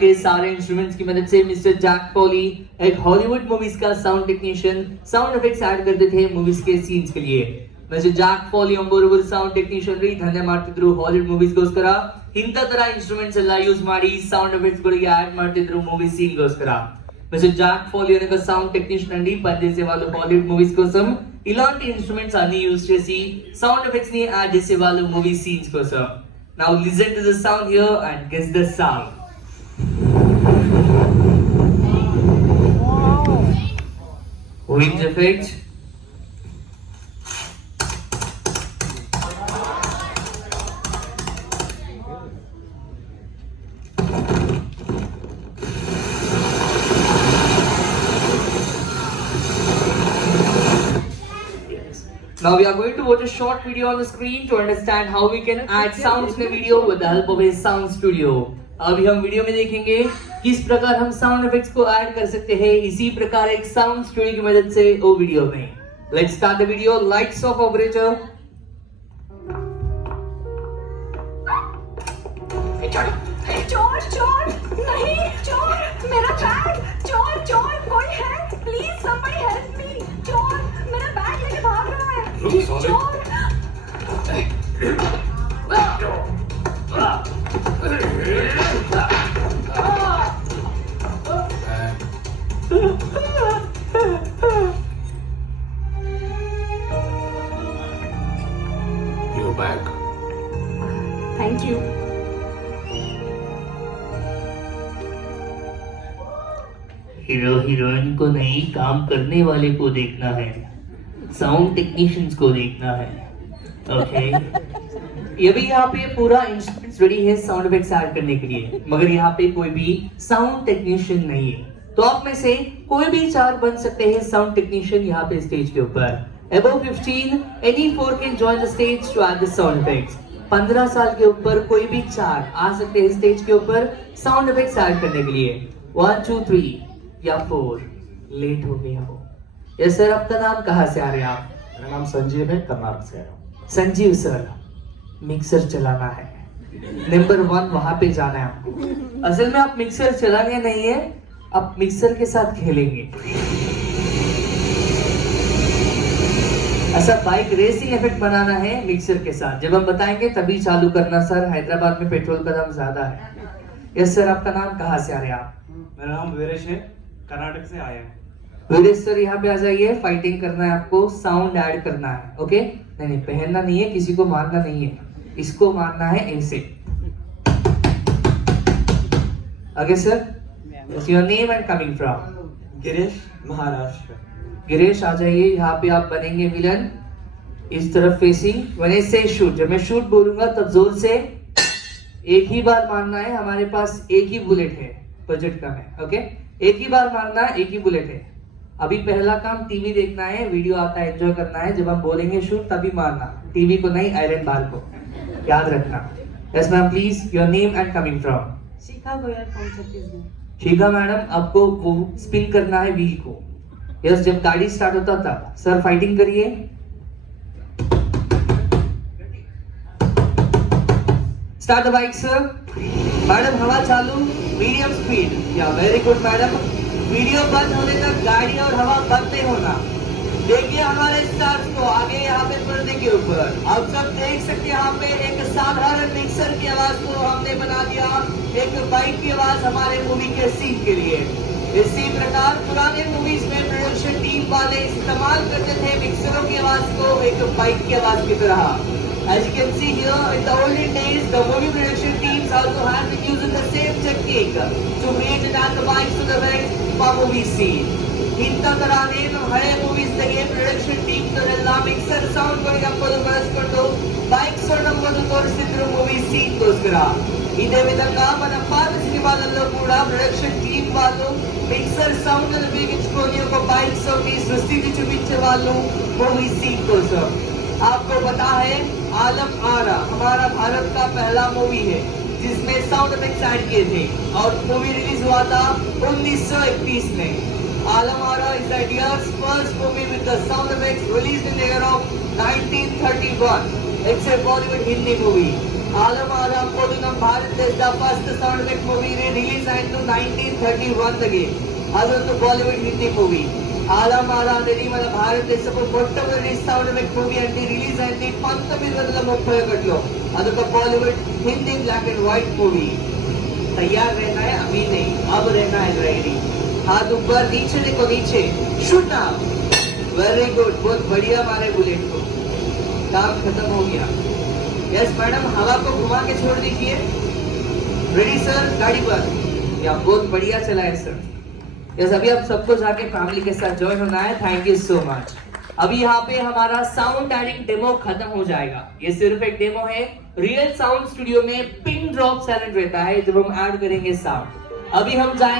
के सारे इंस्ट्रूमेंट्स की मदद से मिस्टर जैक पॉली एक हॉलीवुड मूवीज का sound technician sound effects add करते थे मूवीज के सीन्स के लिए. मिस्टर जैक पॉली ಎಂಬುವವರು ಸೌಂಡ್ ಟೆಕ್ನಿಷಿಯನ್ ರೀ ಧನ್ಯ ಮಾಡ್ತಿದ್ರು ಹಾಲಿವುಡ್ ಮೂವೀಸ್ ಗೋಸ್ಕರ ಇಂತ ತರ ಇನ್ಸ್ಟ್ರೂಮೆಂಟ್ಸ್ ಎಲ್ಲ ಯೂಸ್ ಮಾಡಿ ಸೌಂಡ್ ಎಫೆಕ್ಟ್ಸ್ ಗಳಿಗೆ ಆಡ್ ಮಾಡ್ತಿದ್ರು ಮೂವಿ ಸೀನ್ ಗೋಸ್ಕರ. మిస్టర్ జాక్ ఫోలీ అనే సౌండ్ టెక్నీషియన్ అండి పనిచేసే వాళ్ళు హాలీవుడ్ మూవీస్ కోసం ఇలాంటి ఇన్స్ట్రుమెంట్స్ అన్ని యూజ్ చేసి సౌండ్ ఎఫెక్ట్స్ ని యాడ్ చేసే వాళ్ళు మూవీ సీన్స్ కోసం. Now listen to the sound here and guess the sound. Wind effect. Now we are going to watch a short video on the screen to understand how we can add sounds in a video with the help of a sound studio. अभी हम video में देखेंगे किस प्रकार हम sound effects को add कर सकते हैं इसी प्रकार एक साउंड स्टूडियो की मदद से वो वीडियो में. Let's start the video. Lights off operator. चोर चोर नहीं चोर मेरा बैग चोर चोर कोई है प्लीज समबडी हेल्प मी चोर मेरा बैग लेके भाग रहा है चोर Your bag. Thank you. Hero heroine को नहीं काम करने वाले को देखना है, साउंड टेक्नीशियंस को देखना है. ओके ये भी यहाँ पे पूरा इंस्ट्रूमेंट्स रेडी है साउंड इफेक्ट्स ऐड करने के लिए, मगर यहाँ पे कोई भी साउंड टेक्नीशियन नहीं है. तो आप में से कोई भी 4 बन सकते हैं साउंड टेक्नीशियन यहाँ पे स्टेज के ऊपर. Above 15 any 4 can join the stage to add the sound effects. 15 साल के ऊपर कोई भी 4 आ सकते हैं स्टेज के ऊपर साउंड इफेक्ट्स ऐड करने के लिए. 1 2 3 या 4. लेट हो गया हो. यस सर, आपका नाम कहाँ से आ रहे हैं आप? मेरा नाम संजीव है, कर्नाटक से आया हूँ. संजीव सर, मिक्सर चलाना है. नंबर 1 वहां पे जाना है आपको. असल में आप मिक्सर चलाने नहीं है, आप मिक्सर के साथ खेलेंगे. ऐसा बाइक रेसिंग इफेक्ट बनाना है मिक्सर के साथ. जब हम बताएंगे तभी चालू करना सर. हैदराबाद में पेट्रोल का दाम ज्यादा है. यस सर, आपका नाम कहाँ से आ रहे हैं आप? मेरा नाम वीरेश है, कर्नाटक से आया हूँ. वीरेश सर यहाँ पे आ जाइए. फाइटिंग करना है आपको, साउंड ऐड करना है. ओके नहीं नहीं, पहनना नहीं है, किसी को मारना नहीं है, इसको मारना है ऐसे. Okay sir, your name and coming from? Girish, Maharashtra. Girish आ जाइए. यहाँ पे आप बनेंगे विलन. इस तरफ फेसिंग. व्हेन आई से शूट, जब मैं शूट बोलूंगा तब जोर से एक ही बार मारना है. हमारे पास एक ही बुलेट है, बजट कम है. ओके एक ही बार मारना है, एक ही बुलेट है. अभी पहला काम टीवी देखना है, वीडियो आता है, एंजॉय करना है. जब हम बोलेंगे शूट तभी मारना, टीवी को नहीं, आयरन बार को. याद रखना. Yes ma'am, please your name and coming from? Shikha Goyal from Chhattisgarh. Shikha madam, आपको वो स्पिन करना है व्हील को. यस, जब गाड़ी स्टार्ट होता था. सर फाइटिंग करिए. Start the bike sir. Madam हवा चालू, मीडियम स्पीड. या वेरी गुड मैडम. वीडियो बंद होने तक गाड़ी और हवा बंद नहीं होना. देखिए हमारे स्टार्स को आगे यहाँ पे पर्दे के ऊपर आप सब देख सकते हैं. यहाँ पे एक साधारण मिक्सर की आवाज को हमने बना दिया एक बाइक की आवाज हमारे मूवी के सीन के लिए. इसी प्रकार पुराने मूवीज में प्रोडक्शन टीम वाले इस्तेमाल करते थे मिक्सरों की आवाज को एक बाइक की आवाज की तरह. As you can see here, in the olden days, the movie production teams also had been using the same technique to create and add the bikes to the right movie scene. ಇಂಥ ತರಾನೇ ಹಳೆ movies ದಾಗೆ production team ಎಲ್ಲ mixer sound ಗಳಿಗೆ ಹಾಕೋದು ಬಳಸ್ಕೊಂಡು bike sound ಅಂಬೋದು ತೋರಿಸ್ತಿದ್ರು movie scene ಗೋಸ್ಕರ. ఇదే విధంగా మన పాత సినిమాలలో కూడా ప్రొడక్షన్ టీం వాళ్ళు మిక్సర్ సౌండ్ ను ఉపయోగించుకొని ఒక బైక్ సౌండ్ ని సృష్టించి చూపించే వాళ్ళు మూవీ సీన్ కోసం. आपको पता है आलम आरा हमारा भारत का पहला मूवी है जिसमें साउंड इफेक्ट्स ऐड किए थे और मूवी रिलीज हुआ था 1931 में. Alam Ara is India's first movie with the sound effects released in the year of 1931. It's a Bollywood Hindi movie. Alam Alam पोदुनम Bharat is the first sound effect movie released in 1931 ಗೆ ಅದೊಂದು Bollywood Hindi movie. Alam Alam అనేది మన భారతదేశపు మొట్టమొదటి sound effect movie అంటే release అయింది 1931లో. అదొక Bollywood Hindi black and white movie. तैयार रहना है अभी नहीं, अब रहना है रेडी. हाथ ऊपर, नीचे देखो, नीचे शूट नाउ. वेरी गुड, बहुत बढ़िया मारे बुलेट को. काम खत्म हो गया. यस मैडम, हवा को घुमा के छोड़ दीजिए. रेडी सर, गाड़ी पर. या बहुत बढ़िया चला है सर. यस, अभी आप सबको जाके फैमिली के साथ ज्वाइन होना है. Thank you so much. अभी यहाँ पे हमारा साउंड एडिंग डेमो खत्म हो जाएगा. ये सिर्फ एक डेमो है. रियल साउंड स्टूडियो में पिन ड्रॉप साइलेंट रहता है जब हम ऐड करेंगे साउंड. अभी हम जाएंगे